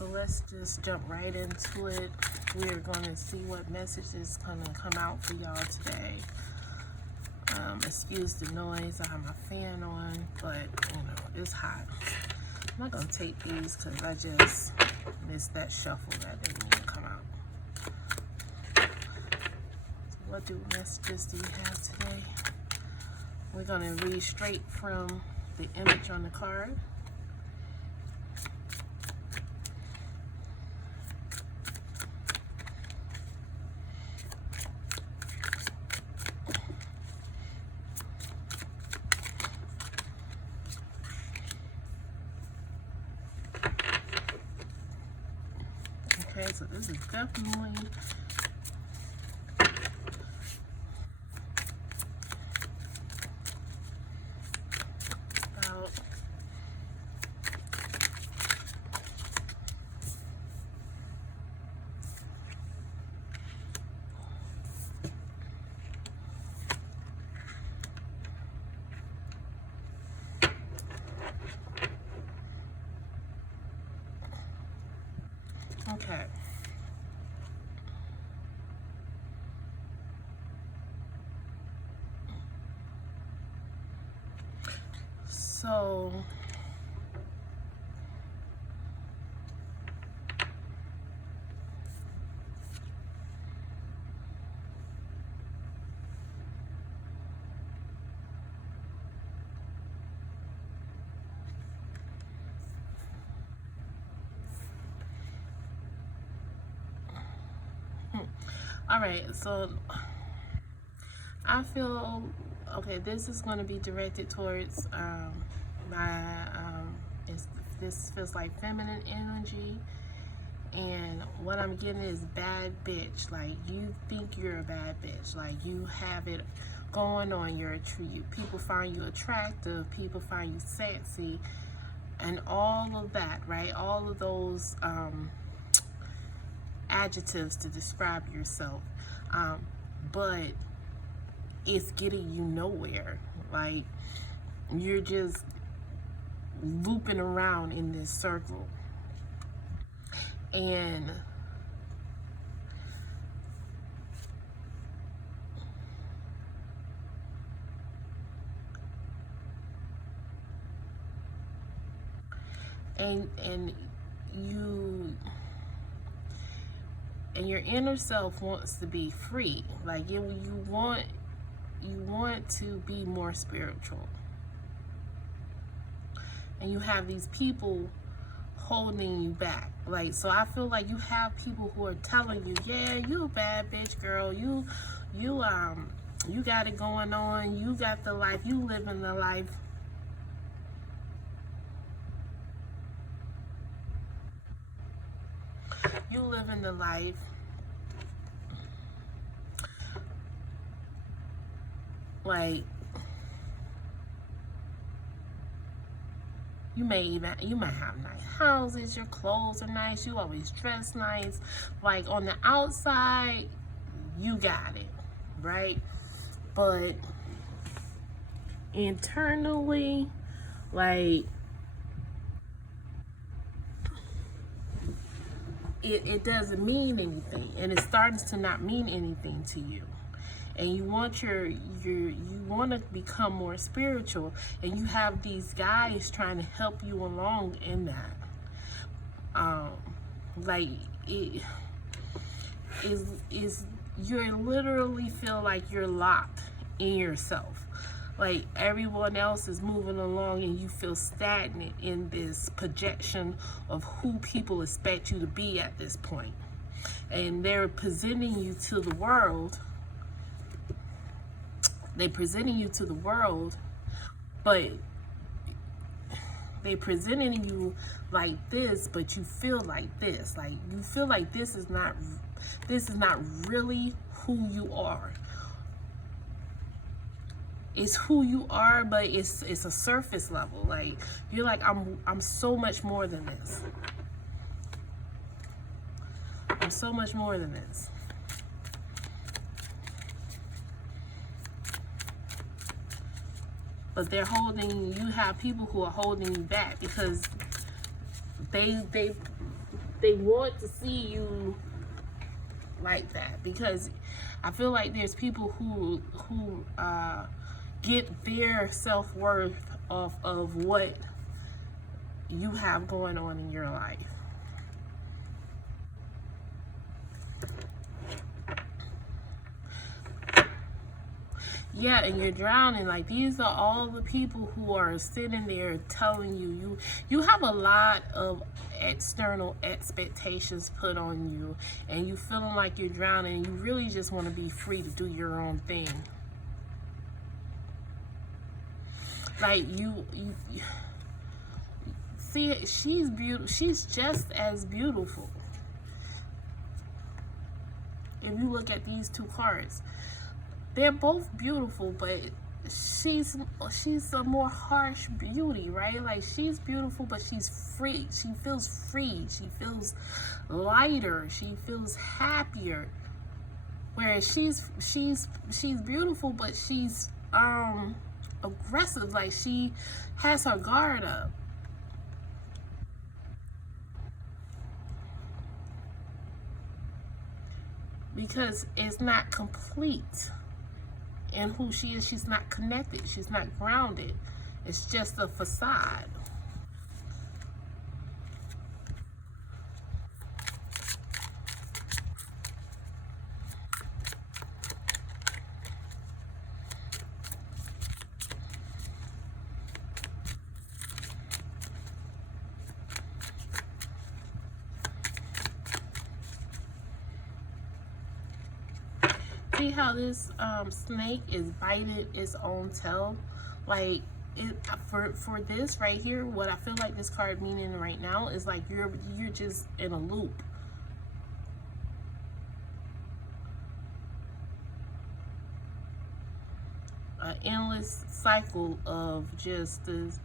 So let's just jump right into it. We're going to see what message is going to come out for y'all today. Excuse the noise. I have my fan on, but you know, it's hot. I'm not going to take these because I just missed that shuffle that didn't even come out. So what messages do you have today? We're going to read straight from the image on the card. Okay, so this is definitely about okay. So all right, so I feel okay. This is going to be directed towards this feels like feminine energy, and what I'm getting is bad bitch. Like, you think you're a bad bitch, like you have it going on. People find you attractive, people find you sexy, and all of that, right? All of those adjectives to describe yourself, but it's getting you nowhere. Like, you're just looping around in this circle, and your inner self wants to be free. Like, you want to be more spiritual, and you have these people holding you back. Like, so I feel like you have people who are telling you, yeah, you a bad bitch, girl, you got it going on, you got the life, you living the life. You living the life. Like, you might have nice houses, your clothes are nice, you always dress nice. Like, on the outside, you got it, right? But internally, like, it doesn't mean anything, and it's starting to not mean anything to you. And you want you want to become more spiritual, and you have these guys trying to help you along in that. Like, it is you literally feel like you're locked in yourself. Like, everyone else is moving along and you feel stagnant in this projection of who people expect you to be at this point. And they're presenting you to the world. But they presenting you like this, but you feel like this. Like, you feel like this is not really who you are. It's who you are, but it's a surface level. Like, you're like, I'm so much more than this. I'm so much more than this. But you have people who are holding you back because they they want to see you like that, because I feel like there's people who get their self-worth off of what you have going on in your life. Yeah, and you're drowning. Like, these are all the people who are sitting there telling you, you have a lot of external expectations put on you, and you feeling like you're drowning, and you really just want to be free to do your own thing. Like, you see, she's beautiful. She's just as beautiful. If you look at these two cards, they're both beautiful, but she's a more harsh beauty, right? Like, she's beautiful, but she's free. She feels free. She feels lighter. She feels happier. Whereas she's beautiful, but she's aggressive. Like, she has her guard up. Because it's not complete in who she is. She's not connected. She's not grounded. It's just a facade. See how this snake is biting its own tail? Like, for this right here, what I feel like this card meaning right now is like you're just in a loop. An endless cycle of just this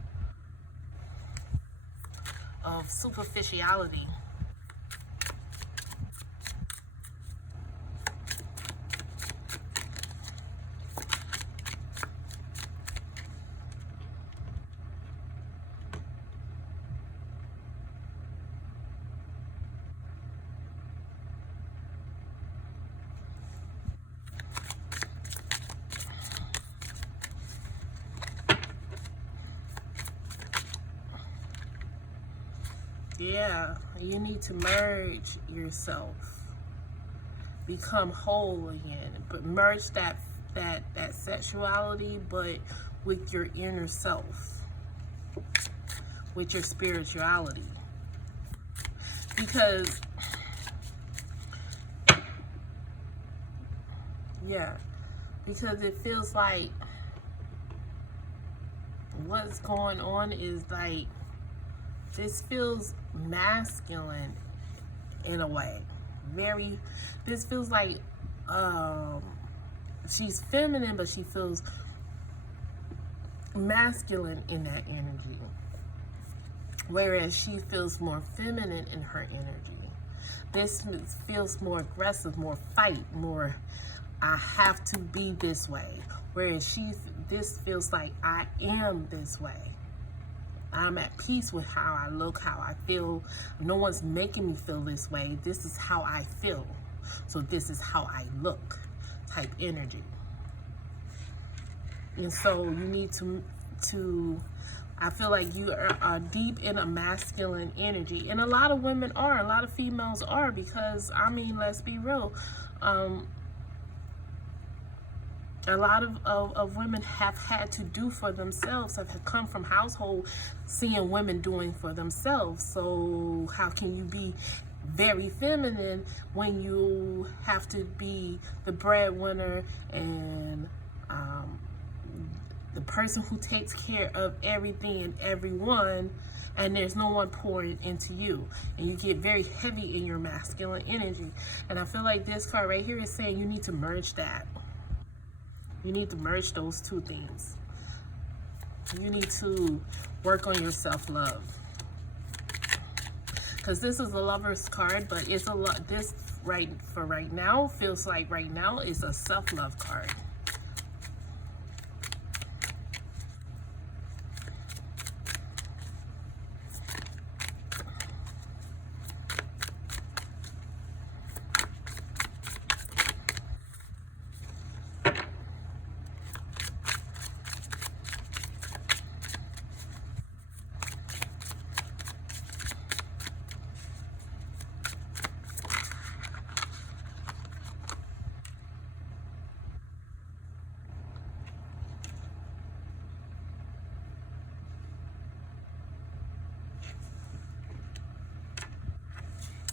of superficiality. Yeah, you need to merge yourself, become whole again, but merge that sexuality, but with your inner self, with your spirituality. Because it feels like what's going on is like, this feels masculine in a way. This feels like she's feminine, but she feels masculine in that energy. Whereas she feels more feminine in her energy. This feels more aggressive, more fight, more I have to be this way. Whereas this feels like I am this way. I'm at peace with how I look, how I feel. No one's making me feel this way. This is how I feel. So this is how I look, type energy. And so you need to I feel like you are deep in a masculine energy. And a lot of women are, a lot of females are, because, I mean, let's be real. A lot of women have had to do for themselves, have come from household seeing women doing for themselves. So how can you be very feminine when you have to be the breadwinner and the person who takes care of everything and everyone, and there's no one pouring into you, and you get very heavy in your masculine energy? And I feel like this card right here is saying you need to merge that. You need to merge those two things. You need to work on your self-love. Because this is a Lover's card, but it's a lot. This right now feels like right now is a self-love card.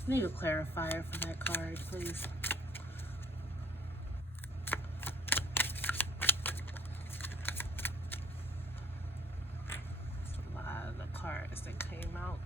Need a clarifier for that card, please. That's a lot of the cards that came out.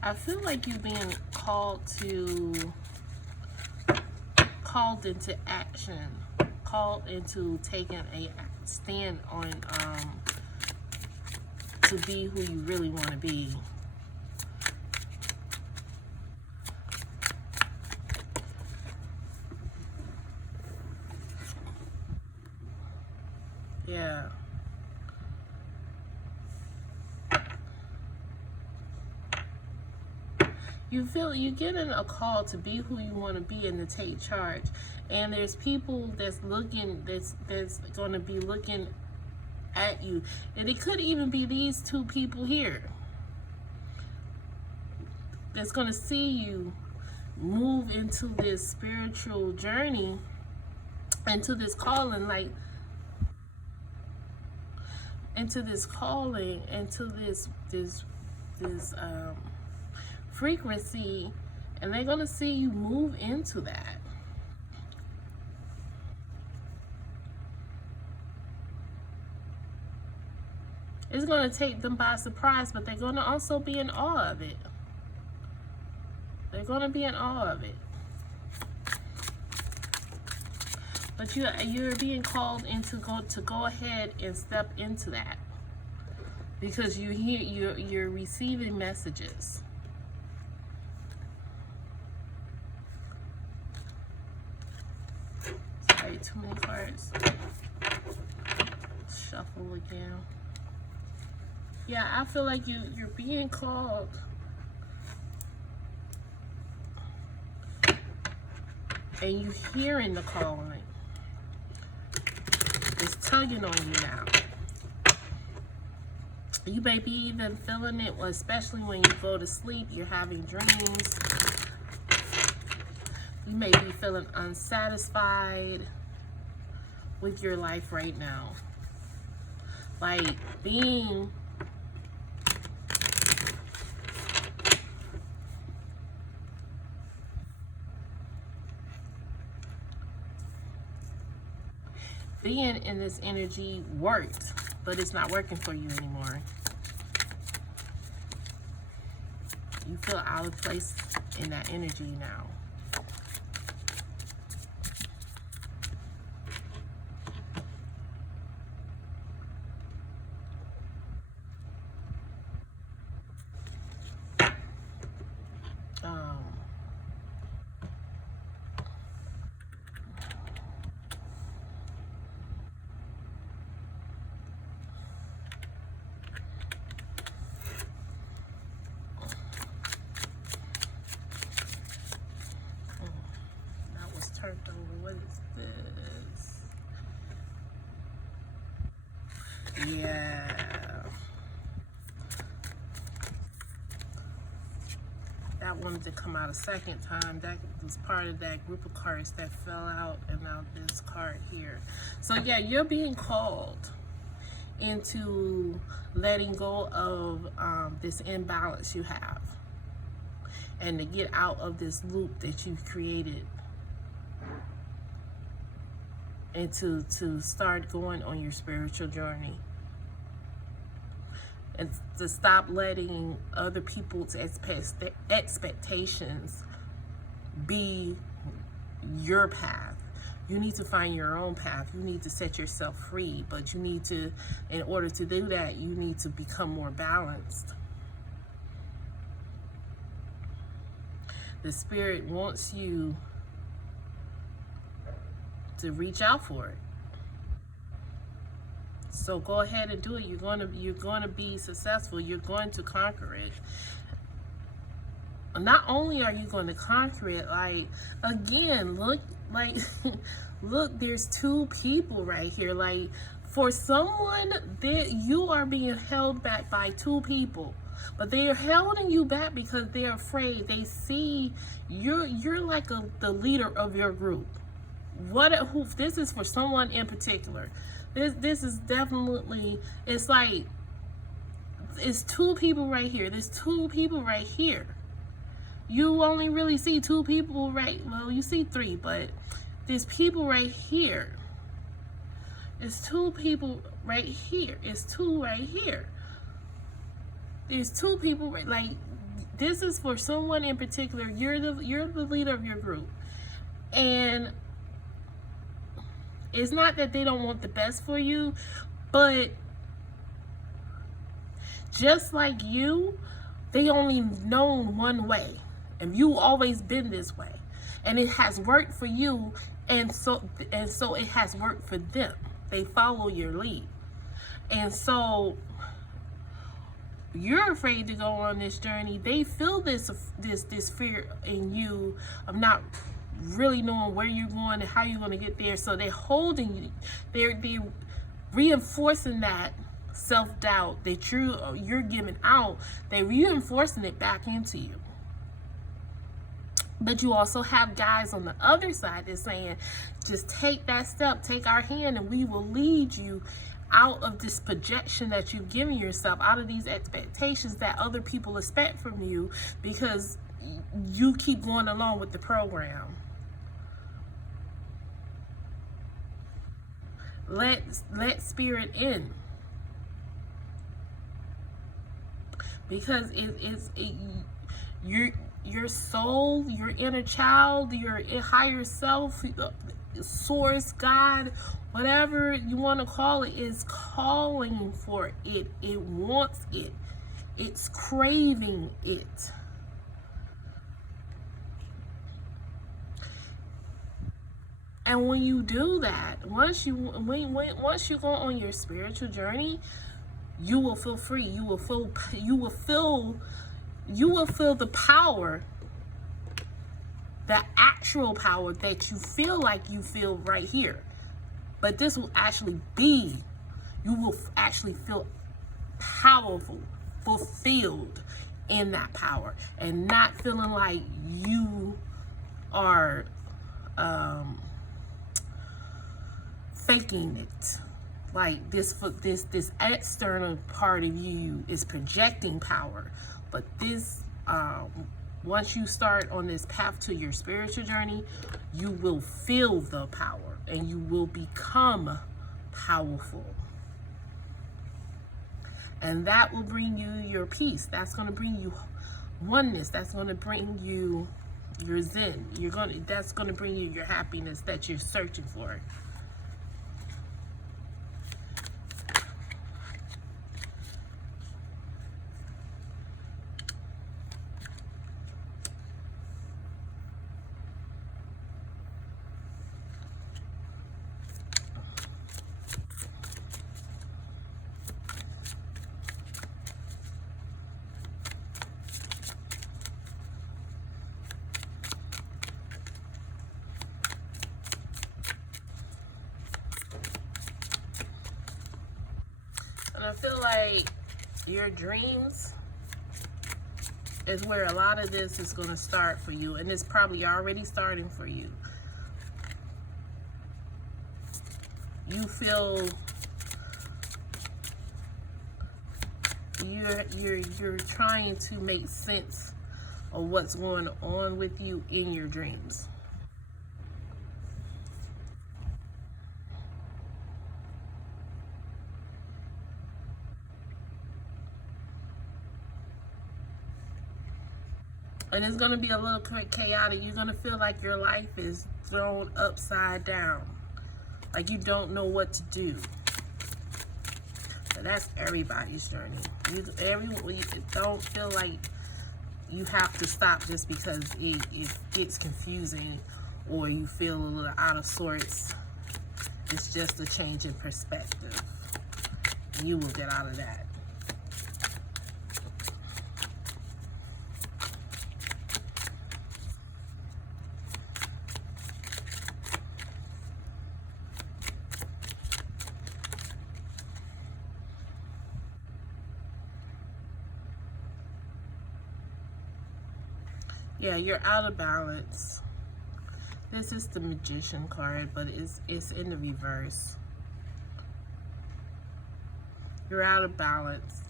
I feel like you're being called into action, called into taking a stand on to be who you really want to be. Yeah. You feel you're getting a call to be who you want to be and to take charge. And there's people that's looking, that's going to be looking at you. And it could even be these two people here that's going to see you move into this spiritual journey, into this calling, like into this calling, into this frequency, and they're going to see you move into that. It's going to take them by surprise, but they're going to also be in awe of it. They're going to be in awe of it. But you're being called into go ahead and step into that, because you're receiving messages. Sorry, too many cards. Shuffle again. Yeah, I feel like you're being called. And you hearing the calling. It's tugging on you now. You may be even feeling it, especially when you go to sleep, you're having dreams. You may be feeling unsatisfied with your life right now. Like being in this energy worked, but it's not working for you anymore. You feel out of place in that energy now. Turned over. What is this? Yeah. That wanted to come out a second time. That was part of that group of cards that fell out, and now this card here. So yeah, you're being called into letting go of this imbalance you have, and to get out of this loop that you've created, and to start going on your spiritual journey, and to stop letting other people's expectations be your path. You need to find your own path. You need to set yourself free, but you need to, in order to do that, you need to become more balanced. The Spirit wants you to reach out for it. So go ahead and do it. You're going to be successful. You're going to conquer it. Not only are you going to conquer it, like, again, look, like, look, there's two people right here. Like, for someone that you are being held back by two people, but they are holding you back because they're afraid. They see you're like the leader of your group. This is for someone in particular. This is definitely, it's like, it's two people right here. There's two people right here. You only really see two people, right? Well, you see three, but there's people right here. It's two people right here. It's two right here. There's two people right, like, this is for someone in particular. You're the leader of your group. And it's not that they don't want the best for you, but just like you, they only know one way. And you always been this way, and it has worked for you, and so it has worked for them. They follow your lead, and so you're afraid to go on this journey. They feel this fear in you of not really knowing where you're going and how you're going to get there. So they're holding you. They're reinforcing that self-doubt that you're giving out. They're reinforcing it back into you. But you also have guys on the other side that's saying, just take that step, take our hand, and we will lead you out of this projection that you've given yourself, out of these expectations that other people expect from you, because you keep going along with the program. Let spirit in. Because your soul, your inner child, your higher self, source, God, whatever you want to call it, is calling for it. It wants it. It's craving it. And when you do that, once you go on your spiritual journey, you will feel free. You will feel the power, the actual power that you feel like you feel right here. But this will actually be, you will actually feel powerful, fulfilled in that power, and not feeling like you are faking it. Like this external part of you is projecting power. But this, once you start on this path to your spiritual journey, you will feel the power and you will become powerful. And that will bring you your peace. That's going to bring you oneness. That's going to bring you your zen. That's going to bring you your happiness that you're searching for. And I feel like your dreams is where a lot of this is going to start for you. And it's probably already starting for you. You feel you're trying to make sense of what's going on with you in your dreams. And it's going to be a little chaotic. You're going to feel like your life is thrown upside down. Like you don't know what to do. But that's everybody's journey. You don't feel like you have to stop just because it gets confusing or you feel a little out of sorts. It's just a change in perspective. You will get out of that. Yeah, you're out of balance. This is the Magician card, but it's in the reverse. You're out of balance.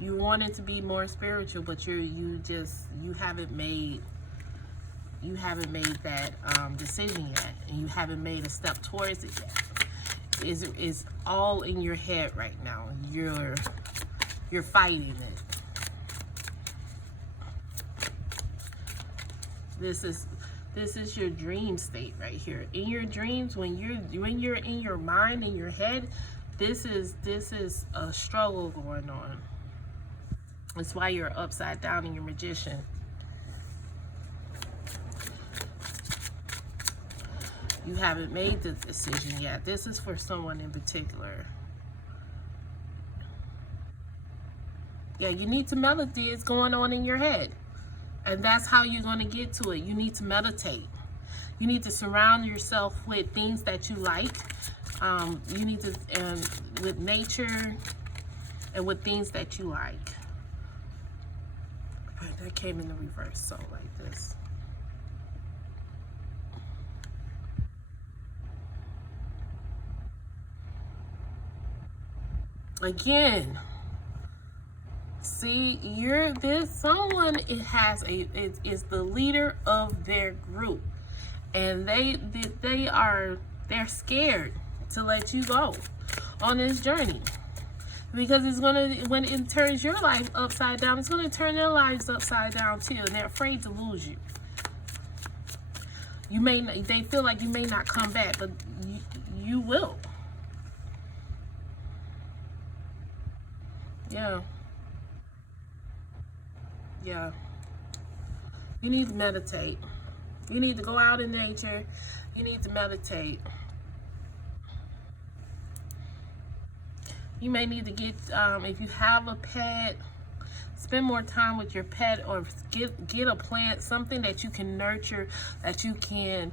You want it to be more spiritual, but you haven't made that decision yet, and you haven't made a step towards it yet. It's all in your head right now. You're fighting it. This is your dream state right here. In your dreams, when you're in your mind, in your head, this is a struggle going on. That's why you're upside down in your Magician. You haven't made the decision yet. This is for someone in particular. Yeah, you need to meditate. It's going on in your head. And that's how you're going to get to it. You need to meditate. You need to surround yourself with things that you like. You need to, with nature and with things that you like. But that came in the reverse, so like this. Again, see, someone is the leader of their group, and they're scared to let you go on this journey, because when it turns your life upside down, it's gonna turn their lives upside down too, and they're afraid to lose you. They feel like you may not come back, but you will. Yeah. Yeah. You need to meditate. You need to go out in nature. You need to meditate. You may need to get, if you have a pet, spend more time with your pet, or get a plant, something that you can nurture, that you can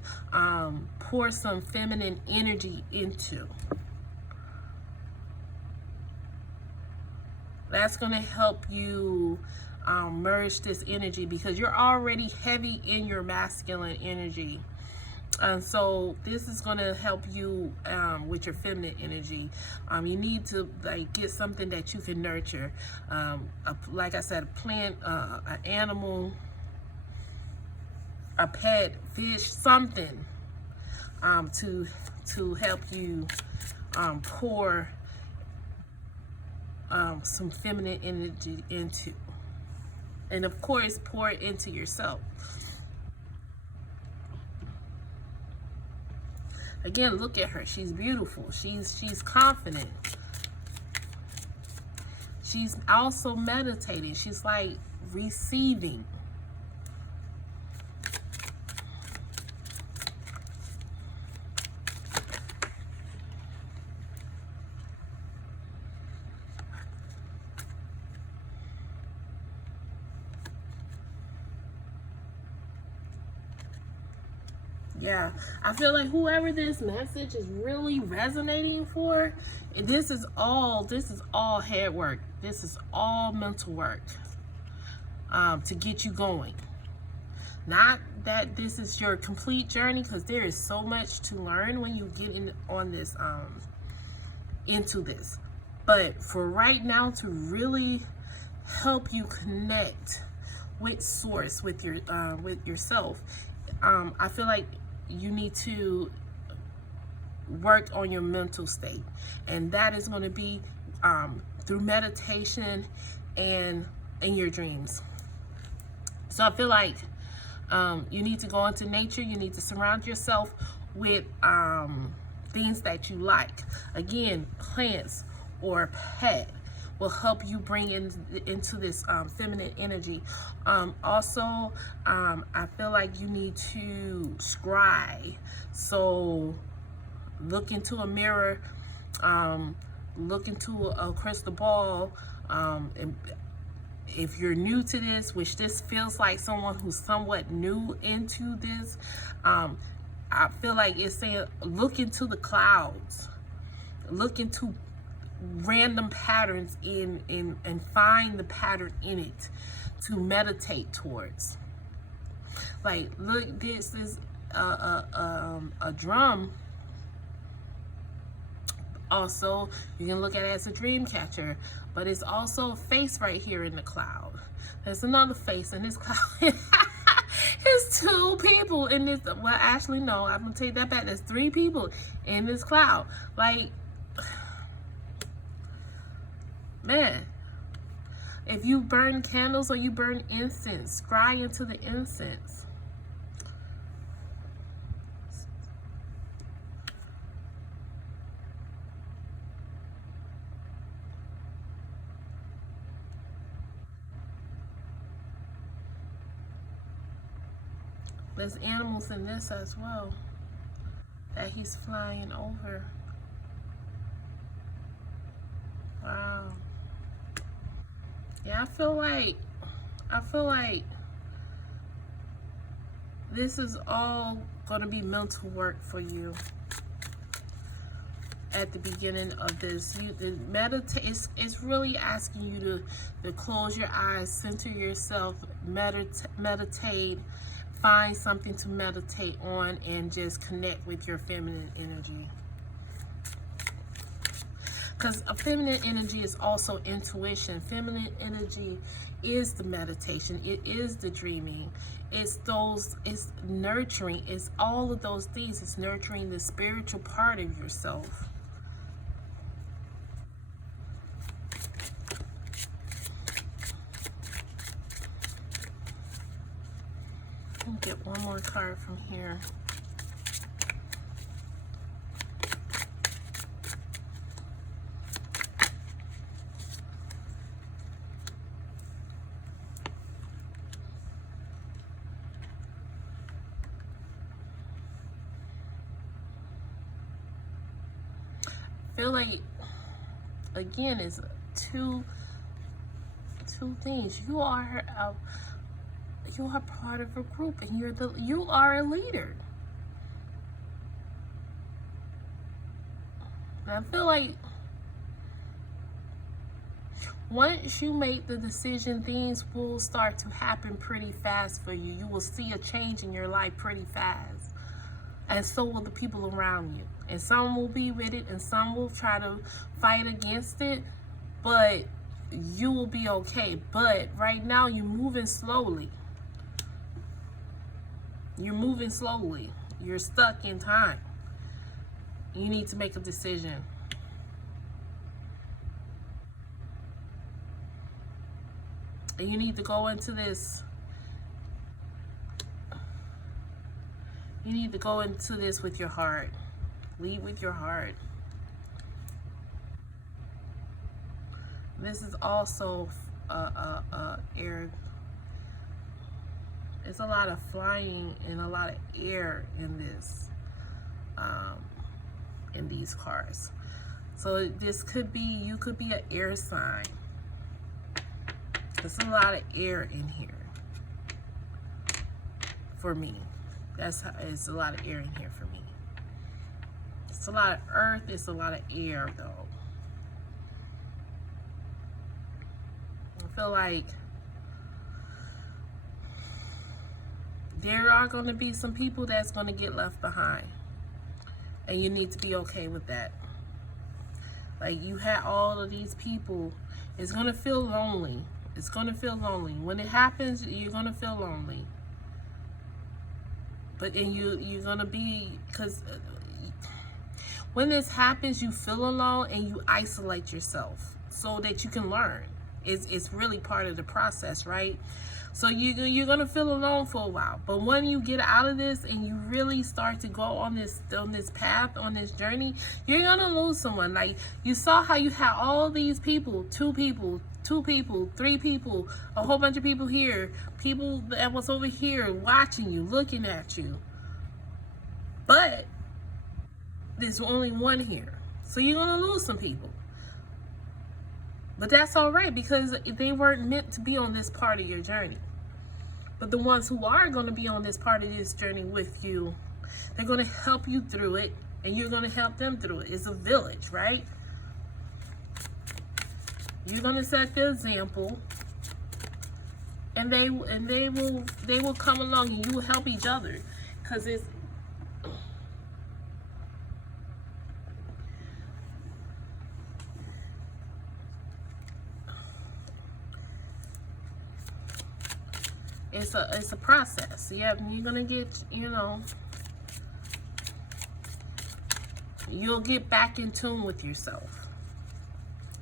pour some feminine energy into. That's going to help you merge this energy, because you're already heavy in your masculine energy. And so this is going to help you with your feminine energy. You need to get something that you can nurture. Like I said, a plant, an animal, a pet, fish, something to help you pour some feminine energy into. And of course, pour it into yourself. Again, look at her. She's beautiful. She's confident. She's also meditating. She's like receiving. Yeah, I feel like whoever this message is really resonating for, this is all head work. This is all mental work to get you going. Not that this is your complete journey, because there is so much to learn when you get on this into this. But for right now, to really help you connect with source, with yourself, I feel like you need to work on your mental state, and that is going to be through meditation and in your dreams. So I feel like you need to go into nature. You need to surround yourself with things that you like. Again, plants or pet, will help you bring into this feminine energy. Also, I feel like you need to scry. So look into a mirror, look into a crystal ball, and if you're new to this, which this feels like someone who's somewhat new into this, I feel like it's saying look into the clouds, look into random patterns and find the pattern in it to meditate towards. Like, look, this is a drum. Also, you can look at it as a dream catcher, but it's also a face right here in the cloud. There's another face in this cloud. There's two people in this. Well, actually, no, I'm gonna take that back. There's three people in this cloud. Like, man, if you burn candles or you burn incense, scry into the incense. There's animals in this as well that he's flying over. Wow. Yeah, I feel like this is all gonna be mental work for you at the beginning of this. It's really asking you to close your eyes, center yourself, meditate, find something to meditate on, and just connect with your feminine energy. Because a feminine energy is also intuition. Feminine energy is the meditation. It is the dreaming. It's nurturing. It's all of those things. It's nurturing the spiritual part of yourself. Let me get one more card from here. Feel like, again, it's two things. You are part of a group, and you are a leader. And I feel like once you make the decision, things will start to happen pretty fast for you. You will see a change in your life pretty fast. And so will the people around you. And some will be with it, and some will try to fight against it, but you will be okay. But right now, you're moving slowly. You're moving slowly. You're stuck in time. You need to make a decision. And you need to go into this. You need to go into this with your heart. Lead with your heart. This is also air. There's a lot of flying and a lot of air in this, in these cards. So this could be, you could be an air sign. There's a lot of air in here for me. It's a lot of air in here for me. It's a lot of earth, it's a lot of air though. I feel like there are going to be some people that's going to get left behind. And you need to be okay with that. Like, you had all of these people. It's going to feel lonely. It's going to feel lonely. When it happens, you're going to feel lonely. But you're going to be, because when this happens, you feel alone and you isolate yourself so that you can learn. It's really part of the process, right? So you're gonna feel alone for a while, but when you get out of this and you really start to go on this path, on this journey, you're gonna lose someone. Like, you saw how you had all these people, two people, 3 people, a whole bunch of people here, people that was over here watching you, looking at you, but there's only one here. So you're gonna lose some people. But that's all right, because they weren't meant to be on this part of your journey. But the ones who are going to be on this part of this journey with you, they're going to help you through it, and you're going to help them through it. It's a village, right? You're going to set the example, and they will come along, and you will help each other, because it's a process. Yeah, you're gonna get, you'll get back in tune with yourself.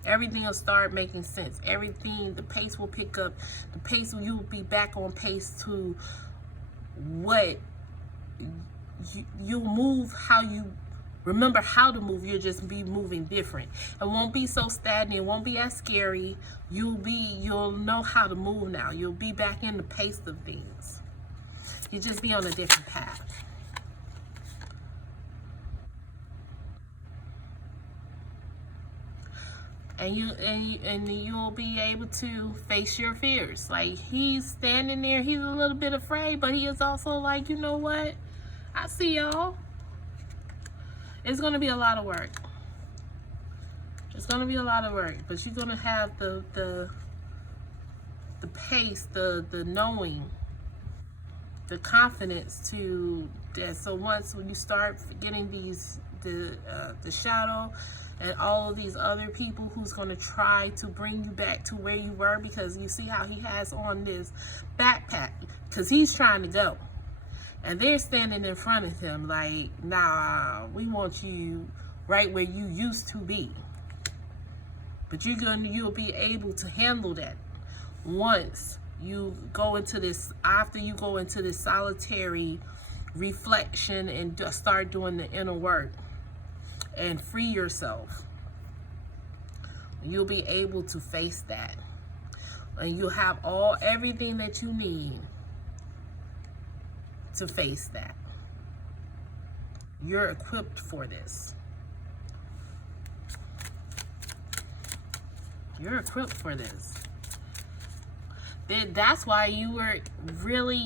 Everything will start making sense. Everything, the pace will pick up. The pace, you'll be back on pace to what you'll move, how you remember how to move. You'll just be moving different. It won't be so stagnant. It won't be as scary. You'll know how to move now. You'll be back in the pace of things. You just be on a different path. And you'll be able to face your fears. Like, he's standing there, he's a little bit afraid, but he is also like, you know what? I see y'all. It's gonna be a lot of work. It's gonna be a lot of work, but you're gonna have the pace, the knowing, the confidence to that. So once when you start getting the shadow and all of these other people who's going to try to bring you back to where you were, because you see how he has on this backpack, because he's trying to go, and they're standing in front of him like, nah, we want you right where you used to be. But you'll be able to handle that once you go into this, after you go into this solitary reflection and just start doing the inner work and free yourself. You'll be able to face that, and you'll have everything that you need to face that. You're equipped for this. You're equipped for this. That's why you were really,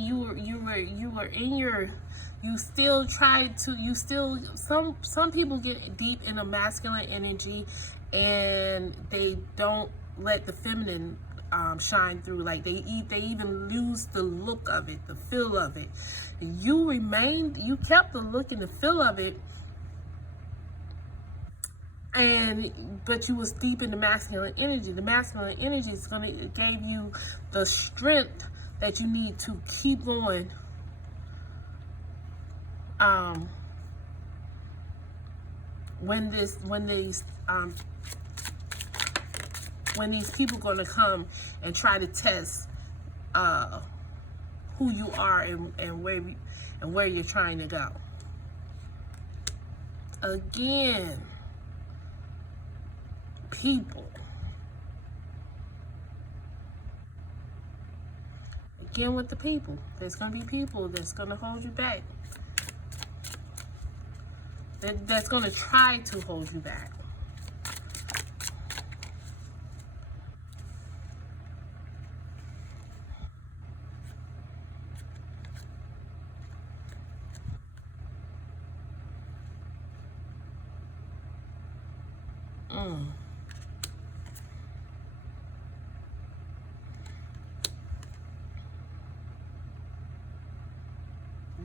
some people get deep in a masculine energy and they don't let the feminine shine through. Like they even lose the look of it, the feel of it. You kept the look and the feel of it, but you was deep in the masculine energy. The masculine energy gave you the strength that you need to keep going. When these people gonna come and try to test who you are and where you're trying to go. Again, people. Again with the people. There's gonna be people that's gonna hold you back. That's gonna try to hold you back.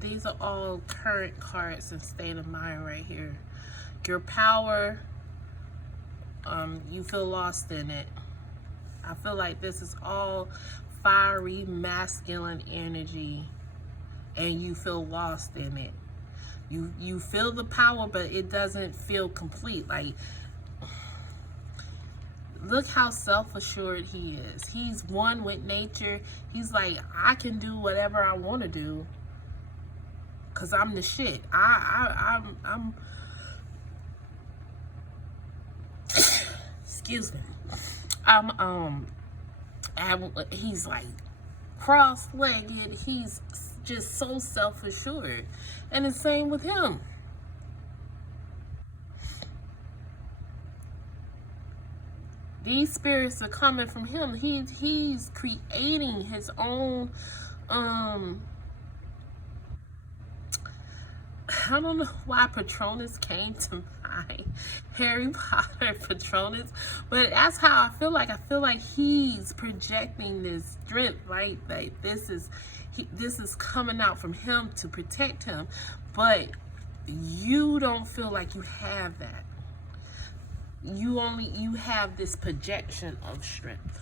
These are all current cards and state of mind right here. Your power, you feel lost in it. I feel like this is all fiery masculine energy and you feel lost in it. You feel the power, but it doesn't feel complete. Look how self-assured he is. He's one with nature. He's like, I can do whatever I want to do because I'm the shit. I'm excuse me. He's like cross-legged. He's just so self-assured. And the same with him. These spirits are coming from him. He's creating his own, I don't know why Patronus came to mind. Harry Potter Patronus. But that's how I feel like. I feel like he's projecting this strength, right? Like this is coming out from him to protect him. But you don't feel like you have that. You have this projection of strength,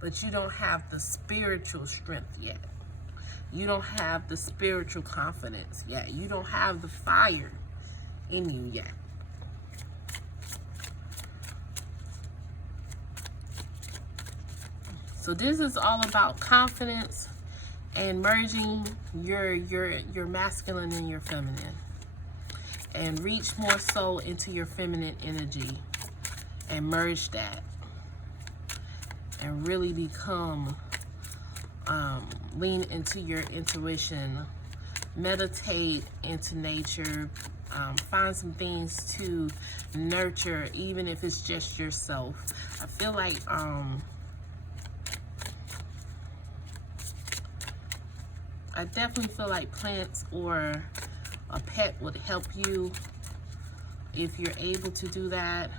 but you don't have the spiritual strength yet. You don't have the spiritual confidence yet. You don't have the fire in you yet. So this is all about confidence and merging your masculine and your feminine. And reach more so into your feminine energy and merge that and really become, lean into your intuition, meditate into nature, find some things to nurture, even if it's just yourself. I feel like I definitely feel like plants or a pet would help you if you're able to do that.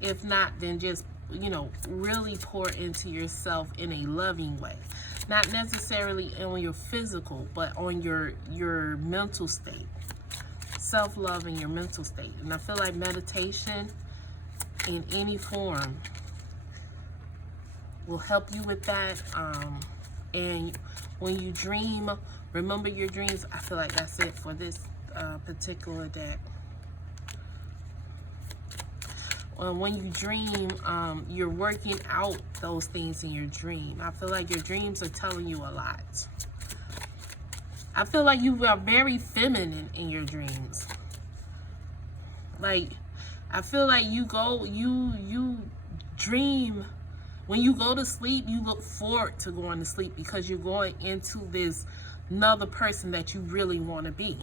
If not, then just, really pour into yourself in a loving way. Not necessarily on your physical, but on your mental state. Self-love in your mental state. And I feel like meditation in any form will help you with that. And when you dream, remember your dreams. I feel like that's it for this particular deck. When you dream, you're working out those things in your dream. I feel like your dreams are telling you a lot. I feel like you are very feminine in your dreams. Like, I feel like you dream. When you go to sleep, you look forward to going to sleep because you're going into this another person that you really want to be.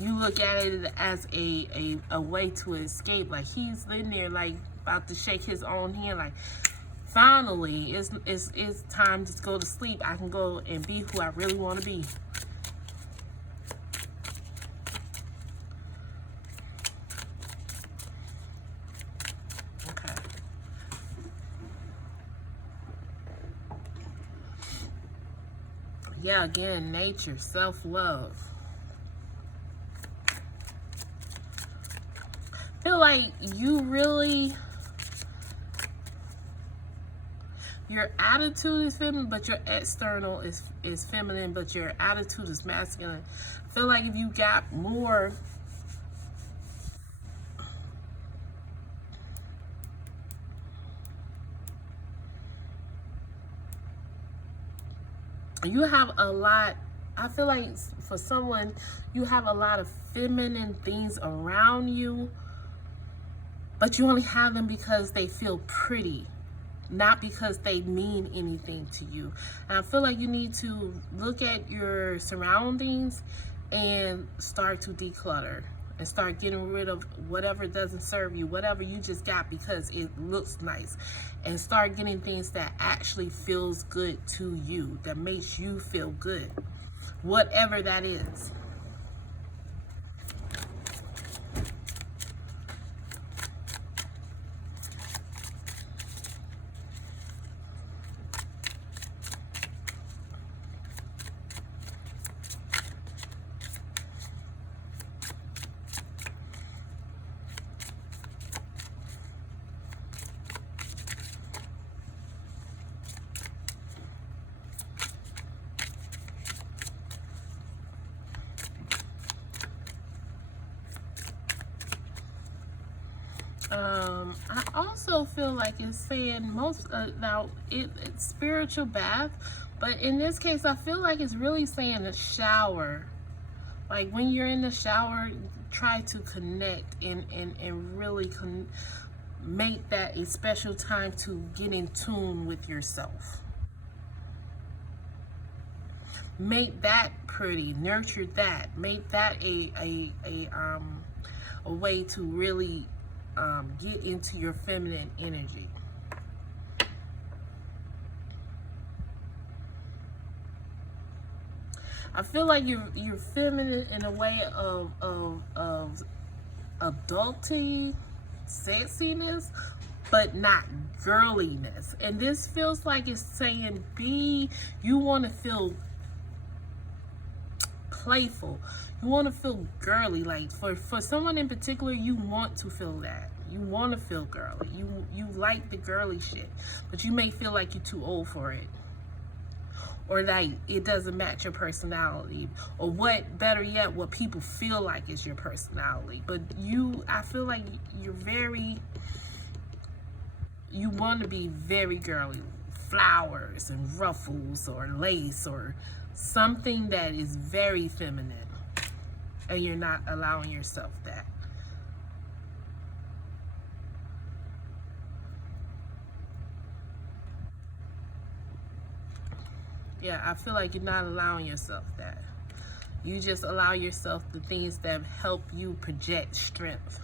You look at it as a way to escape. Like he's in there, like about to shake his own hand. Like finally, it's time to go to sleep. I can go and be who I really want to be. Yeah, again, nature, self-love. Feel like you really, your attitude is feminine, but your external is feminine, but your attitude is masculine. Feel like if you got more, you have a lot, I feel like for someone, you have a lot of feminine things around you, but you only have them because they feel pretty, not because they mean anything to you. And I feel like you need to look at your surroundings and start to declutter and start getting rid of whatever doesn't serve you, whatever you just got because it looks nice, and start getting things that actually feels good to you, that makes you feel good, whatever that is. I also feel like it's saying now it's spiritual bath, but in this case, I feel like it's really saying a shower. Like when you're in the shower, try to connect and really make that a special time to get in tune with yourself. Make that pretty, nurture that, make that a way to really get into your feminine energy. I feel like you're feminine in a way of adulty, sexiness, but not girliness. And this feels like it's saying you want to feel playful. You want to feel girly. Like for someone in particular, you want to feel that. You want to feel girly. You like the girly shit, but you may feel like you're too old for it. Or like it doesn't match your personality, or better yet, what people feel like is your personality. But I feel like you want to be very girly, flowers and ruffles or lace or something that is very feminine, and you're not allowing yourself that. Yeah, I feel like you're not allowing yourself that. You just allow yourself the things that help you project strength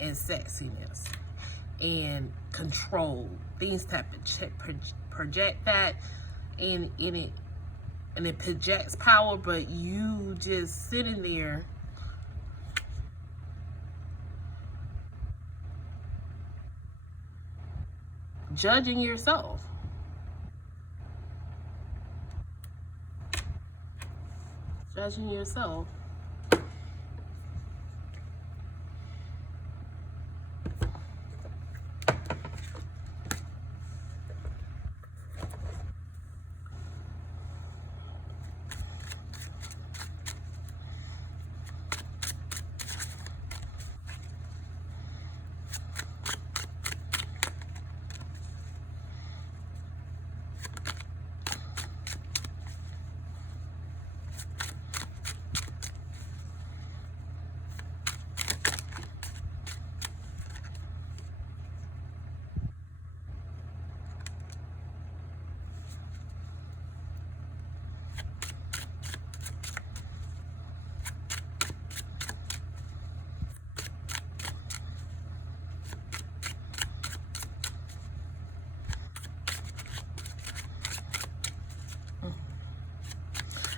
and sexiness and control. Things that project that, and it projects power, but you just sitting there judging yourself. Judging yourself.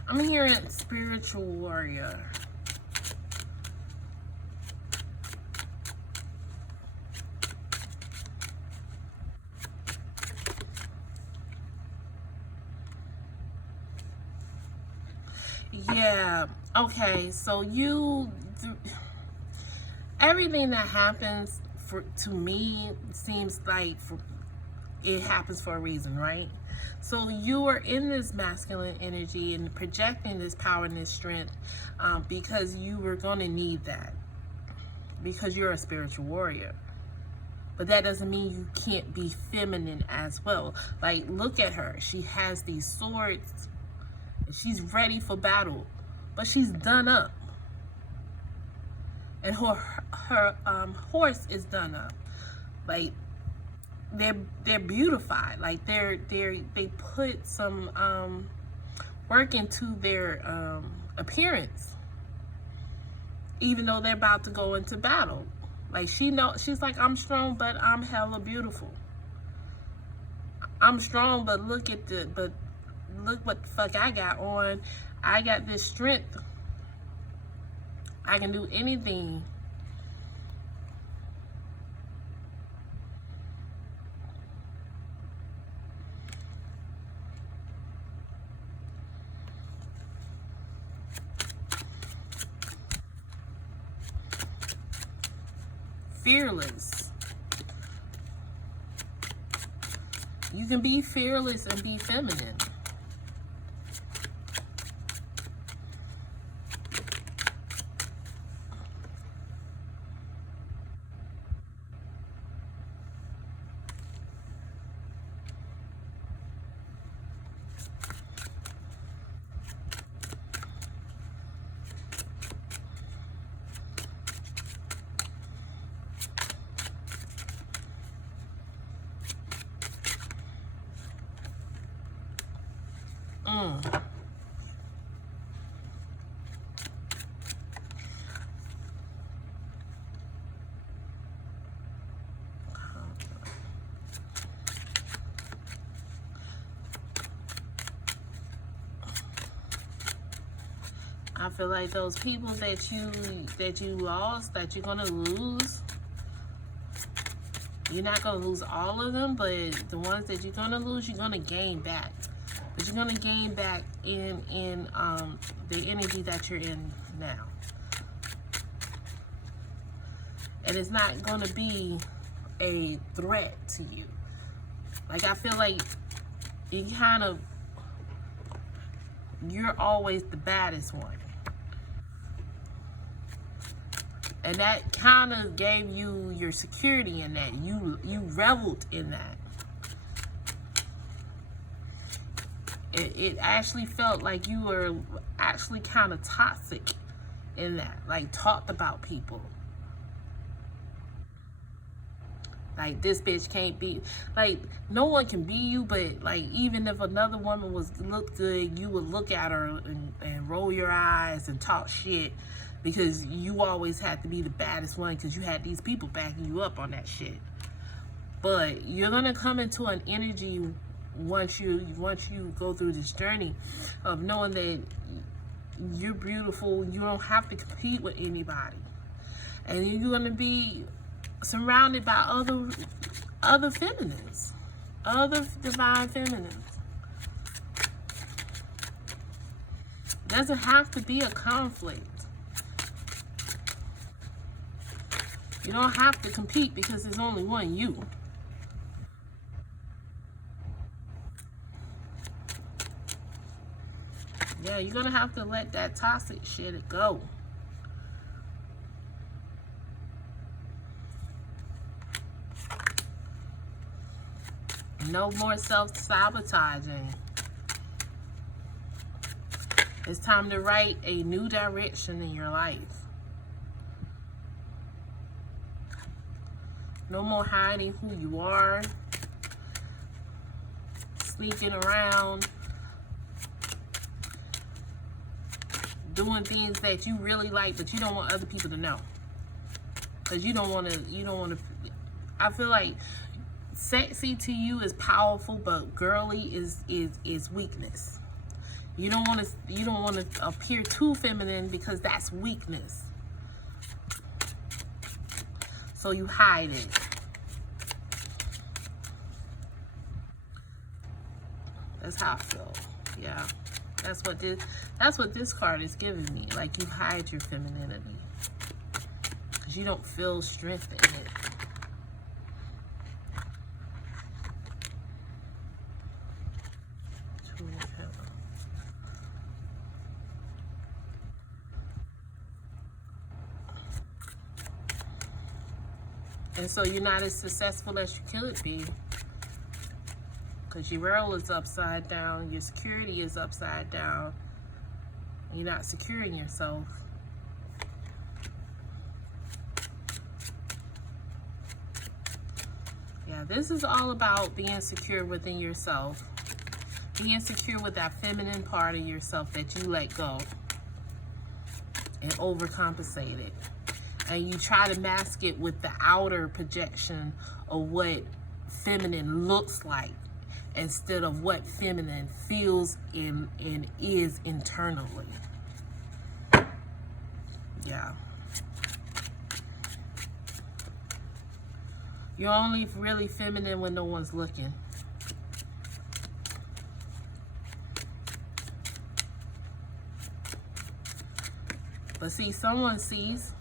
I'm hearing spiritual warrior. Yeah, okay, so everything that happens to me seems like it happens for a reason, right? So you are in this masculine energy and projecting this power and this strength because you were going to need that, because you're a spiritual warrior. But that doesn't mean you can't be feminine as well. Like, look at her. She has these swords and she's ready for battle, but she's done up. And her horse is done up. Like, they're beautified. Like they put some work into their appearance, even though they're about to go into battle. Like she's like, I'm strong, but I'm hella beautiful. I'm strong, but look what the fuck I got on. I got this strength. I can do anything. Fearless. You can be fearless and be feminine. I feel like those people that you lost, that you're gonna lose, you're not gonna lose all of them, but the ones that you're gonna lose, you're gonna gain back. But you're gonna gain back in the energy that you're in now. And it's not gonna be a threat to you. Like, I feel like you're always the baddest one. And that kind of gave you your security in that. You reveled in that. It actually felt like you were actually kind of toxic in that. Like, talked about people. Like, this bitch can't be, like, no one can be you, but, like, even if another woman looked good, you would look at her and roll your eyes and talk shit, because you always had to be the baddest one, because you had these people backing you up on that shit. But you're going to come into an energy once you go through this journey of knowing that you're beautiful. You don't have to compete with anybody. And you're going to be surrounded by other feminines, other divine feminines. Doesn't have to be a conflict. You don't have to compete because there's only one you. Yeah, you're gonna have to let that toxic shit go. No more self-sabotaging. It's time to write a new direction in your life. No more hiding who you are, sneaking around, doing things that you really like, but you don't want other people to know. Because you don't want to, I feel like sexy to you is powerful, but girly is weakness. You don't want to appear too feminine, because that's weakness. So you hide it. That's how I feel. Yeah. That's what this card is giving me. Like, you hide your femininity, because you don't feel strength in it. And so you're not as successful as you could be, because your world is upside down, your security is upside down. You're not securing yourself. Yeah, this is all about being secure within yourself. Being secure with that feminine part of yourself that you let go and overcompensate it. And you try to mask it with the outer projection of what feminine looks like, instead of what feminine feels and is internally. Yeah. You're only really feminine when no one's looking. But see, someone sees,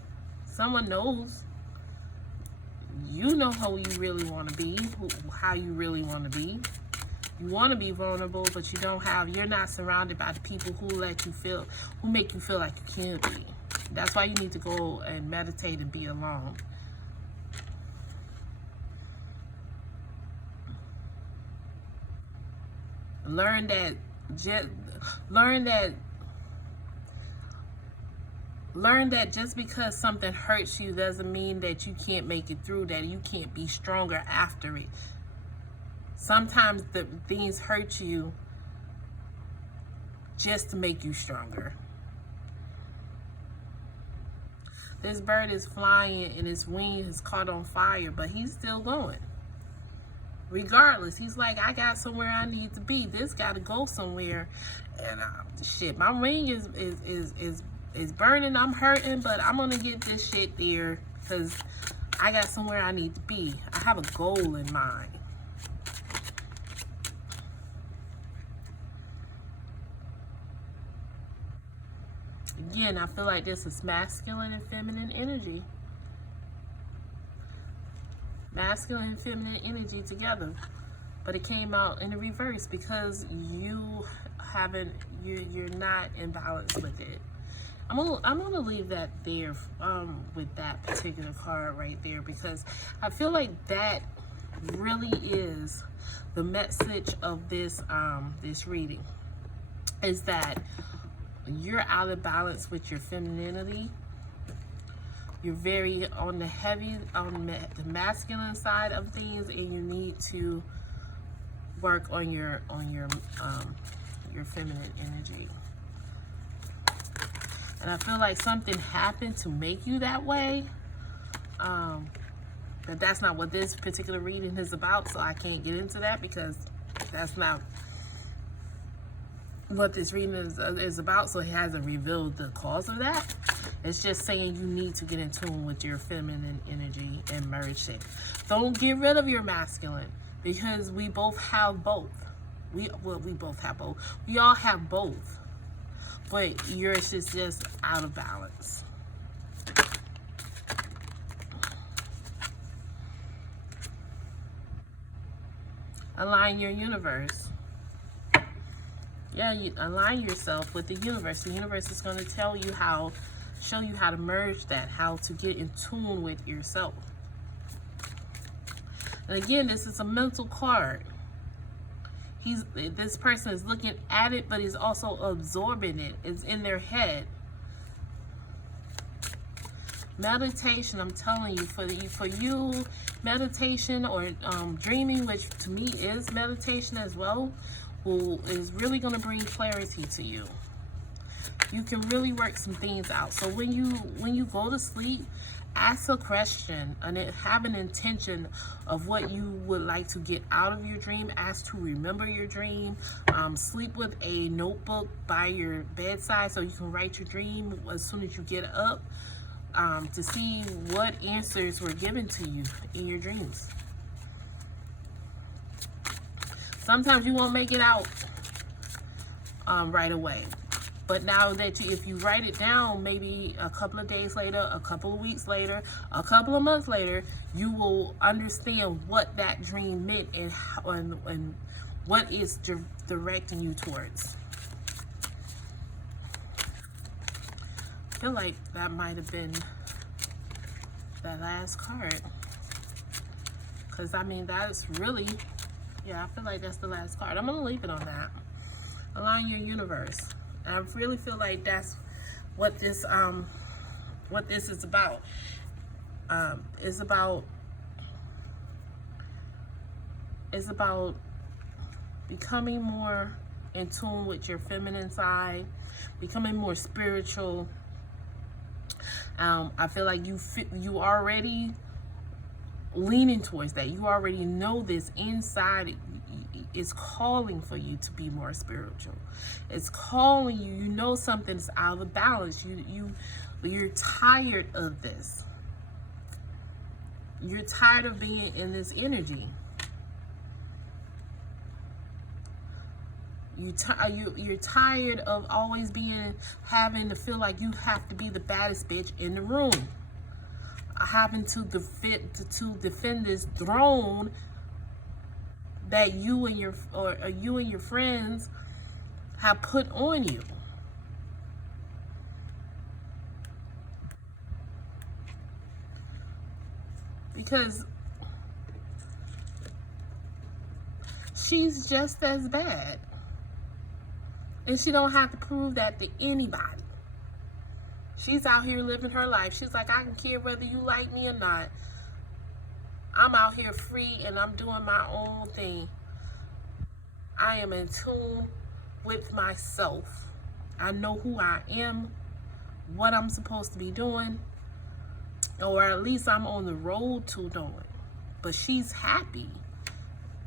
someone knows. You know how you really want to be, how you really want to be. You want to be vulnerable, but you're not surrounded by the people who make you feel like you can't be. That's why you need to go and meditate and be alone. Learn that just because something hurts you doesn't mean that you can't make it through, that you can't be stronger after it. Sometimes the things hurt you just to make you stronger. This bird is flying and his wing is caught on fire, but he's still going. Regardless, he's like, I got somewhere I need to be. This got to go somewhere, and shit, my wing is it's burning, I'm hurting, but I'm gonna get this shit there because I got somewhere I need to be. I have a goal in mind. Again, I feel like this is masculine and feminine energy. Masculine and feminine energy together. But it came out in the reverse because you're not in balance with it. I'm gonna leave that there with that particular card right there, because I feel like that really is the message of this this reading, is that you're out of balance with your femininity. You're very on the masculine side of things, and you need to work on your feminine energy. And I feel like something happened to make you that way. But that's not what this particular reading is about, so I can't get into that because that's not what this reading is about. So it hasn't revealed the cause of that. It's just saying you need to get in tune with your feminine energy and merge it. Don't get rid of your masculine, because we both have both. We both have both. We all have both. But yours is just out of balance. Align your universe. Yeah, you align yourself with the universe. The universe is going to tell you show you how to merge that, how to get in tune with yourself. And again, this is a mental card. This person is looking at it, but he's also absorbing it. It's in their head. Meditation, I'm telling you, for you, meditation or dreaming, which to me is meditation as well, is really going to bring clarity to you. You can really work some things out. So when you go to sleep, ask a question and have an intention of what you would like to get out of your dream. Ask to remember your dream. Sleep with a notebook by your bedside so you can write your dream as soon as you get up, to see what answers were given to you in your dreams. Sometimes you won't make it out right away. But now that if you write it down, maybe a couple of days later, a couple of weeks later, a couple of months later, you will understand what that dream meant and what it's directing you towards. I feel like that might have been that last card. Because, I mean, that's really, yeah, I feel like that's the last card. I'm going to leave it on that. Align your universe. And I really feel like that's what this is about. It's about becoming more in tune with your feminine side, becoming more spiritual. I feel like you already leaning towards that. You already know this inside. It's calling for you to be more spiritual. It's calling you. You know something's out of balance. You're tired of this. You're tired of being in this energy. You're tired of always having to feel like you have to be the baddest bitch in the room, having to defend this throne that you and your friends have put on you. Because she's just as bad. And she don't have to prove that to anybody. She's out here living her life. She's like, I don't care whether you like me or not. I'm out here free and I'm doing my own thing. I am in tune with myself. I know who I am, what I'm supposed to be doing, or at least I'm on the road to doing. But she's happy.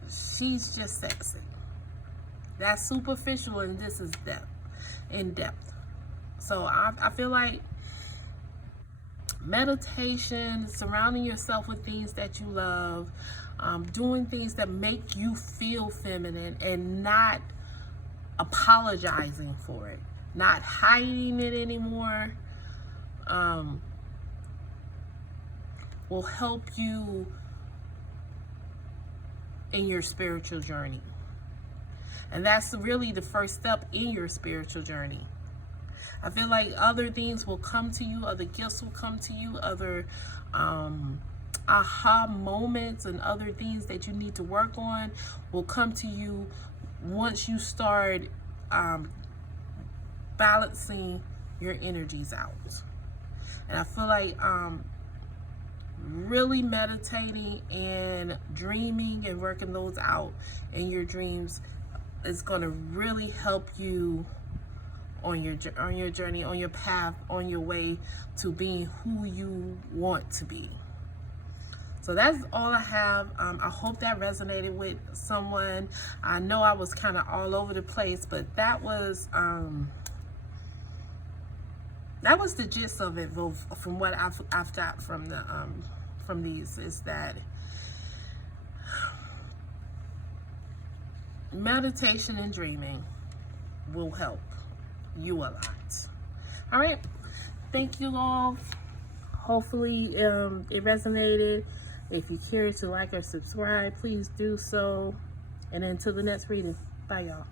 She's just sexy. That's superficial, and this is in depth. So I feel like meditation, surrounding yourself with things that you love, doing things that make you feel feminine and not apologizing for it, not hiding it anymore, will help you in your spiritual journey. And that's really the first step in your spiritual journey. I feel like other things will come to you, other gifts will come to you, other aha moments and other things that you need to work on will come to you once you start balancing your energies out. And I feel like really meditating and dreaming and working those out in your dreams is going to really help you on your journey, on your path, on your way to being who you want to be. So that's all I have. I hope that resonated with someone. I know I was kind of all over the place, but that was the gist of it. From what I've got from the from these, is that meditation and dreaming will help you a lot. All right, thank you all. Hopefully it resonated. If you're curious to like or subscribe, please do so. And until the next reading, bye y'all.